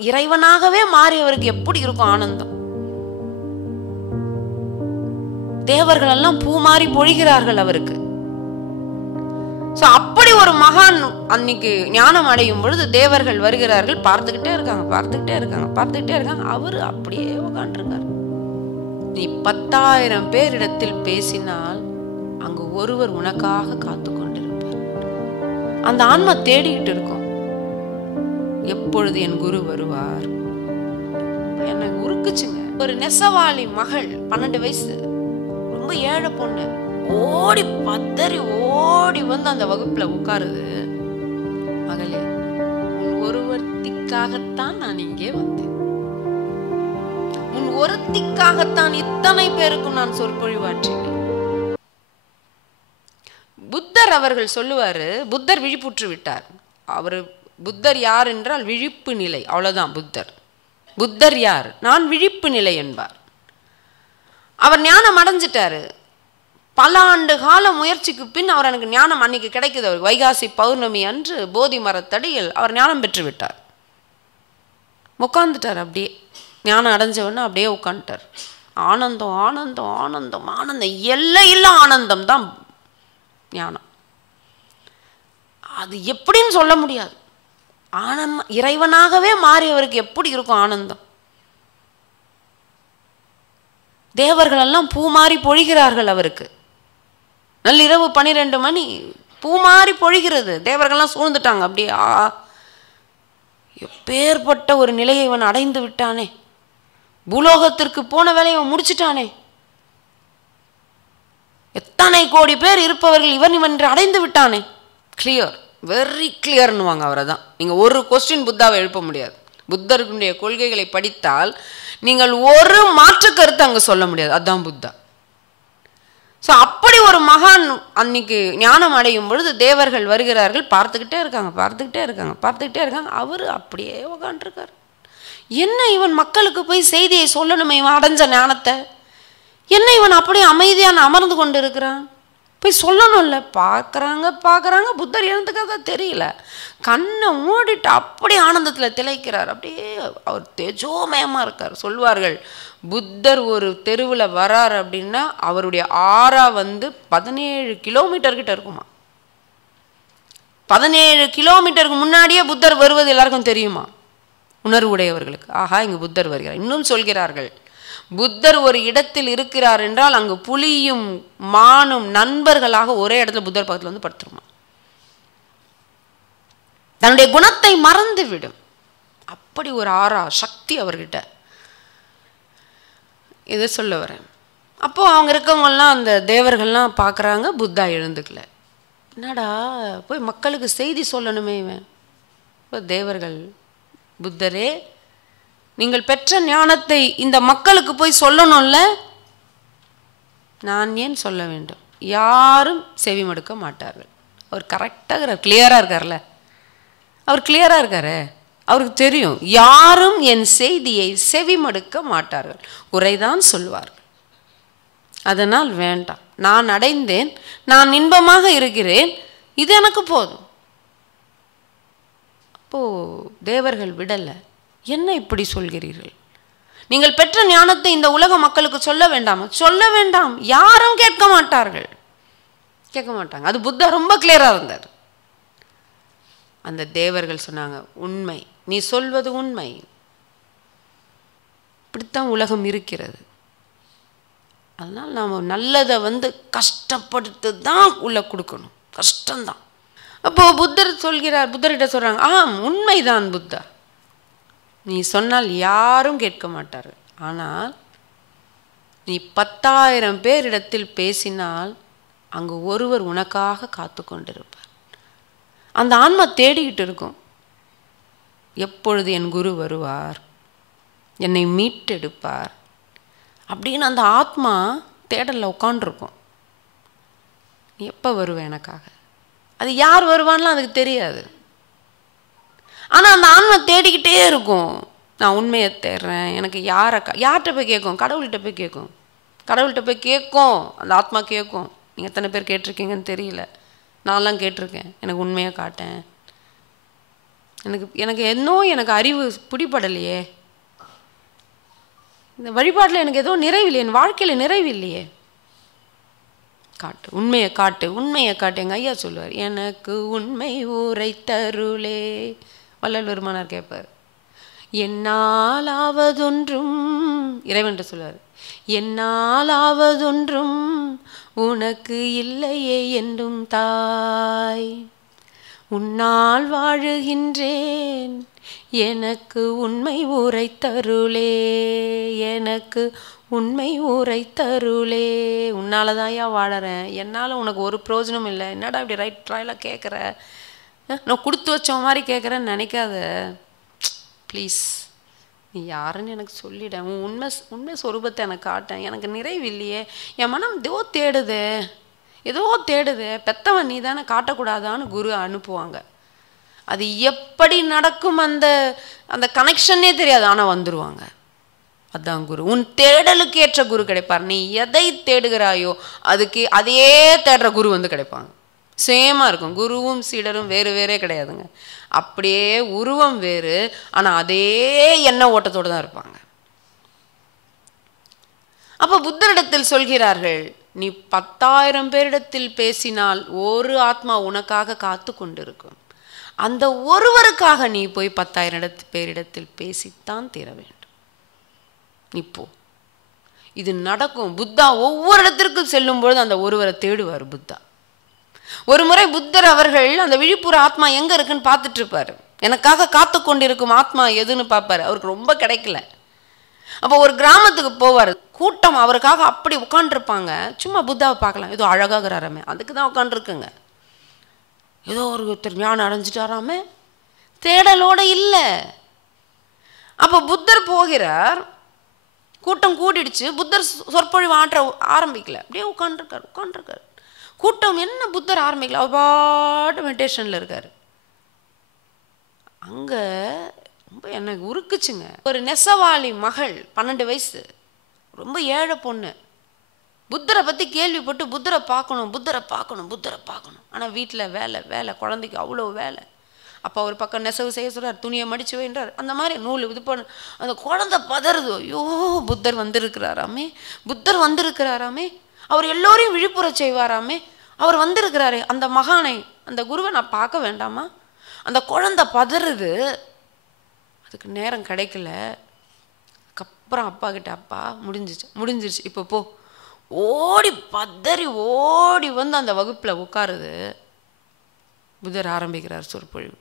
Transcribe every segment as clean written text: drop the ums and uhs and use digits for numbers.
இறைவனாகவே மாறியவருக்கு எப்படி இருக்கும் ஆனந்தம். தேவர்கள் எல்லாம் பூ மாறி பொழிகிறார்கள் அவருக்கு. அப்படி ஒரு மகான் அன்னைக்கு ஞானம் அடையும் பொழுது தேவர்கள் வருகிறார்கள், பார்த்துக்கிட்டே இருக்காங்க. அவரு அப்படியே உட்காண்டிருக்காரு. நீ 10,000 பேரிடத்தில் பேசினால் அங்கு ஒருவர் உனக்காக காத்து கொண்டிருப்பார். அந்த ஆன்மா தேடிக்கிட்டு இருக்கும், எப்பொழுது என் குரு வருவார். எனக்கு உருக்குச்சுங்க. ஒரு நெசவாளி மகள், 12 வயசு, ரொம்ப ஏழை பொண்ணு, பதறி ஓடி வந்து அந்த வகுப்புல உட்காருது. மகளே, உன் ஒருவர்த்திக்காகத்தான் நான் இங்கே வந்தேன். உன் ஒருத்திக்காகத்தான் இத்தனை பேருக்கும் நான் சொற்பொழிவாற்றினேன். புத்தர் அவர்கள் சொல்லுவாரு, புத்தர் விழிப்புற்று விட்டார். புத்தர் யார் என்றால் விழிப்பு நிலை, அவ்வளவுதான். புத்தர் யார்? நான் விழிப்பு நிலை என்பார். அவர் ஞானம் அடைஞ்சிட்டாரு. பல ஆண்டு கால முயற்சிக்கு பின் அவர் எனக்கு ஞானம் அன்னைக்கு கிடைக்குது. அவர் வைகாசி பௌர்ணமி அன்று போதி மரத்தடியில் அவர் ஞானம் பெற்று விட்டார். உட்காந்துட்டார். அப்படியே ஞானம் அடைஞ்சவொன்னு அப்படியே உட்காந்துட்டார். ஆனந்தம் ஆனந்தம் ஆனந்தம் ஆனந்தம், எல்லையில்லா ஆனந்தம் தான் ஞானம். அது எப்படின்னு சொல்ல முடியாது. இறைவனாகவே மாறியவருக்கு எப்படி இருக்கும் ஆனந்தம். தேவர்கள் எல்லாம் பூ மாறி பொழிகிறார்கள் அவருக்கு. நள்ளிரவு 12 மணி, பூ மாறி பொழிகிறது. தேவர்கள்லாம் சூழ்ந்துட்டாங்க. அப்படியே எப்பேற்பட்ட ஒரு நிலையை இவன் அடைந்து விட்டானே, பூலோகத்திற்கு போன வேலையை இவன் முடிச்சிட்டானே, எத்தனை கோடி பேர் இருப்பவர்கள் இவன் அடைந்து விட்டானே. கிளியர், வெரி கிளியர்னுவாங்க அவரை தான். நீங்கள் ஒரு கொஸ்டின் புத்தாவை எழுப்ப முடியாது. புத்தருடைய கொள்கைகளை படித்தால் நீங்கள் ஒரு மாற்று கருத்து அங்கே சொல்ல முடியாது. அதுதான் புத்தா. அப்படி ஒரு மகான் அன்னைக்கு ஞானம் அடையும் பொழுது தேவர்கள் வருகிறார்கள், பார்த்துக்கிட்டே இருக்காங்க. அவரு அப்படியே உட்காண்டிருக்காரு. என்ன இவன் மக்களுக்கு போய் செய்தியை சொல்லணுமே, இவன் அடைஞ்ச ஞானத்தை, என்ன இவன் அப்படியே அமைதியான அமர்ந்து கொண்டு இருக்கிறான், போய் சொல்லணும்ல. பார்க்குறாங்க. புத்தர் எழுந்துக்கிறதா தெரியல, கண்ணை மூடிட்டு அப்படி ஆனந்தத்தில் திளைக்கிறார். அப்படியே அவர் தேஜோமயமாக இருக்கார். சொல்வார்கள், புத்தர் ஒரு தெருவில் வரார் அப்படின்னா அவருடைய ஆறா 17 கிலோமீட்டர் கிட்ட இருக்குமா. 17 கிலோமீட்டருக்கு முன்னாடியே புத்தர் வருவது எல்லாருக்கும் தெரியுமா, உணர்வு உடையவர்களுக்கு. ஆஹா, இங்கு புத்தர் வருகிறார். இன்னும் சொல்கிறார்கள், புத்தர் ஒரு இடத்தில் இருக்கிறார் என்றால் அங்கு புலியும் மானும் நண்பர்களாக ஒரே இடத்துல புத்தர் பக்கத்தில் வந்து படுத்துருமா. தன்னுடைய குணத்தை மறந்து விடும். அப்படி ஒரு ஆறா சக்தி அவர்கிட்ட. இதை சொல்ல வரேன். அப்போ அவங்க இருக்கவங்கெல்லாம், அந்த தேவர்கள்லாம் பார்க்குறாங்க, புத்தா எழுந்துக்கல. என்னடா, போய் மக்களுக்கு செய்தி சொல்லணுமே இவன். இப்போ தேவர்கள், புத்தரே, நீங்கள் பெற்ற ஞானத்தை இந்த மக்களுக்கு போய் சொல்லணும்ல. நான் ஏன் சொல்ல வேண்டும்? யாரும் செவி மடுக்க மாட்டார்கள். அவர் கரெக்டாக கிளியராக இருக்கார்ல, அவர் கிளியராக இருக்காரு. அவருக்கு தெரியும், யாரும் என் செய்தியை செவி மடுக்க மாட்டார்கள், குறைதான் சொல்வார்கள். அதனால் வேண்டாம், நான் அடைந்தேன், நான் இன்பமாக இருக்கிறேன், இது எனக்கு போதும். அப்போ தேவர்கள் விடலை. என்ன இப்படி சொல்கிறீர்கள்? நீங்கள் பெற்ற ஞானத்தை இந்த உலக மக்களுக்கு சொல்ல வேண்டாமா? சொல்ல வேண்டாம், யாரும் கேட்க மாட்டார்கள், கேட்க மாட்டாங்க. அது புத்தா ரொம்ப கிளியராக இருந்தார். அந்த தேவர்கள் சொன்னாங்க, உண்மை, நீ சொல்வது உண்மை, இப்படித்தான் உலகம் இருக்கிறது. அதனால் நாம் நல்லதை கஷ்டப்படுத்து தான் உள்ள கொடுக்கணும், கஷ்டம்தான். அப்போ புத்தர் சொல்கிறார், புத்தர்கிட்ட சொல்றாங்க, ஆம் உண்மைதான் புத்தா, நீ சொன்னால் யாரும் கேட்க மாட்டார்கள். ஆனால் நீ 10,000 பேரிடத்தில் பேசினால் அங்கு ஒருவர் உனக்காக காத்து கொண்டிருப்பார். அந்த ஆன்மா தேடிக்கிட்டு இருக்கும், எப்பொழுது என் குரு வருவார், என்னை மீட்டெடுப்பார் அப்படின்னு. அந்த ஆத்மா தேடலில் உட்காண்டிருக்கும். நீ எப்போ வருவேன் எனக்காக? அது யார் வருவான்லாம் அதுக்கு தெரியாது. ஆனால் அந்த ஆன்மா தேடிக்கிட்டே இருக்கும், நான் உண்மையை தேடுறேன், எனக்கு யார்கிட்ட போய் கேட்கும்? கடவுள்கிட்ட போய் கேட்கும். அந்த ஆத்மா கேட்கும். நீங்கள் எத்தனை பேர் கேட்டிருக்கீங்கன்னு தெரியல, நான்லாம் கேட்டிருக்கேன், எனக்கு உண்மையாக காட்டேன். எனக்கு எனக்கு அறிவு பிடிபடலையே, இந்த வழிபாட்டில் எனக்கு ஏதோ நிறைவில்லையே, என் வாழ்க்கையில் நிறைவில்லையே. காட்டு, உண்மையை காட்டு, உண்மையை காட்டு. எங்கள் ஐயா சொல்லுவார், எனக்கு உண்மை உரைத்தருளே. வள்ளல் பெருமானார் கேட்பார், என்னால் ஆவதொன்றும், இறைவன் சொல்லுவார், என்னால் ஆவதொன்றும் உனக்கு இல்லையே என்றும் தாய், உன்னால் வாழுகின்றேன் எனக்கு உண்மை உரைத்தருளே, எனக்கு உண்மை உரைத்தருளே. உன்னால தான் ஐயா வாழறேன், என்னால் உனக்கு ஒரு பிரயோஜனம் இல்லை. என்னடா இப்படி ரைட் ட்ராயலாக கேட்குற, நான் கொடுத்து வச்ச மாதிரி கேட்குறேன்னு நினைக்காத ப்ளீஸ். நீ யாருன்னு எனக்கு சொல்லிட, உன் உண்மை சொரூபத்தை எனக்கு காட்டேன். எனக்கு நிறைவு இல்லையே, என் மனம் ஏதோ தேடுது. பெத்தவன் நீ தானே, காட்டக்கூடாதான்னு குரு அனுப்புவாங்க. அது எப்படி நடக்கும் அந்த கனெக்ஷனே தெரியாது, ஆனால் வந்துடுவாங்க. அதுதான் குரு. உன் தேடலுக்கு ஏற்ற குரு கிடைப்பார். நீ எதை தேடுகிறாயோ அதே தேடுற குரு வந்து கிடைப்பாங்க. சேமாக இருக்கும். குருவும் சீடரும் வேறு வேறே கிடையாதுங்க. அப்படியே உருவம் வேறு, ஆனால் அதே எண்ண ஓட்டத்தோடு தான் இருப்பாங்க. அப்போ புத்தரிடத்தில் சொல்கிறார்கள், நீ 10,000 பேரிடத்தில் பேசினால் ஒரு ஆத்மா உனக்காக காத்து கொண்டிருக்கும். அந்த ஒருவருக்காக நீ போய் 10,000 பேரிடத்தில் பேசித்தான் தீர வேண்டும். இப்போ இது நடக்கும். புத்தா ஒவ்வொரு இடத்திற்கும் செல்லும் பொழுது அந்த ஒருவரை தேடுவார் புத்தா. ஒரு முறை புத்தர் அவர்கள் அந்த விழிப்புற ஆத்மா எங்க இருக்குன்னு பார்த்துட்டு இருப்பாரு. எனக்காக காத்து கொண்டிருக்கும் ஆத்மா எதுன்னு பார்ப்பாரு. அவருக்கு ரொம்ப கிடைக்கல. அப்போ ஒரு கிராமத்துக்கு போவார். கூட்டம் அவருக்காக அப்படி உட்காந்துருப்பாங்க. சும்மா புத்தாவை பார்க்கலாம், ஏதோ அழகாகிறாராமே, அதுக்கு தான் உட்காந்துருக்குங்க. ஏதோ ஒருத்தர் ஞானம் அடைஞ்சிட்டாராமே, தேடலோட இல்லை. அப்போ புத்தர் போகிறார், கூட்டம் கூட்டிடுச்சு. புத்தர் சொற்பொழிவு ஆரம்பிக்கல, அப்படியே உட்காந்துருக்காரு. கூட்டம் என்ன புத்தர் ஆரம்பிக்கல, அவர் பாட்டு மெடிடேஷனில் இருக்கார். அங்கே ரொம்ப எனக்கு உருக்குச்சுங்க. ஒரு நெசவாளி மகள், 12 வயசு, ரொம்ப ஏழை பொண்ணு. புத்தரை பற்றி கேள்விப்பட்டு புத்தரை பார்க்கணும். ஆனால் வீட்டில் வேலை, குழந்தைக்கு அவ்வளோ வேலை. அப்போ ஒரு பக்கம் நெசவு செய்ய சொல்கிறார், துணியை மடித்து வைன்றார். அந்த மாதிரி நூல் இது பண்ண அந்த குழந்தை பதறுது. ஐயோ, புத்தர் வந்திருக்கிறாராமே, அவர் எல்லோரையும் விழிப்புற செய்வாராமே, அவர் வந்திருக்கிறாரே, அந்த மகானை, அந்த குருவை நான் பார்க்க வேண்டாமா? அந்த குழந்தை பதறுது. அதுக்கு நேரம் கிடைக்கல. அப்புறம் அப்பா கிட்ட, அப்பா முடிஞ்சிருச்சு, இப்போ போ. பதறி ஓடி வந்து அந்த வகுப்பில் உட்காருது. புத்தர் ஆரம்பிக்கிறார் சொற்பொழிவு.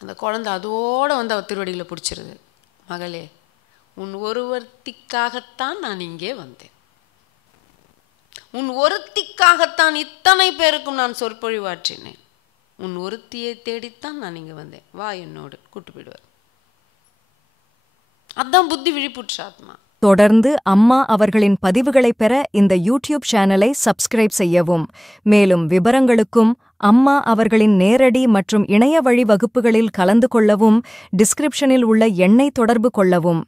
அந்த குழந்தை அதோடு வந்து அவர் திருவடிகளை பிடிச்சிருது. மகளே, உன் ஒருவர்த்திக்காகத்தான் நான் இங்கே வந்தேன். உன் ஒருத்திக்காகத்தான் இத்தனை பேருக்கும் நான் சொற்பொழிவாற்றினேன். உன் ஒருத்தியை தேடித்தான் நான் இங்கே வந்தேன். வா என்னோடு, கூட்டு போயிடுவார். அதான் புத்தி விழிப்புற்ற ஆத்மா. தொடர்ந்து அம்மா அவர்களின் பதிவுகளை பெற இந்த யூடியூப் சேனலை சப்ஸ்கிரைப் செய்யவும். மேலும் விவரங்களுக்கும் அம்மா அவர்களின் நேரடி மற்றும் இணைய வழி வகுப்புகளில் கலந்து கொள்ளவும் டிஸ்கிரிப்ஷனில் உள்ள எண்ணை தொடர்பு கொள்ளவும்.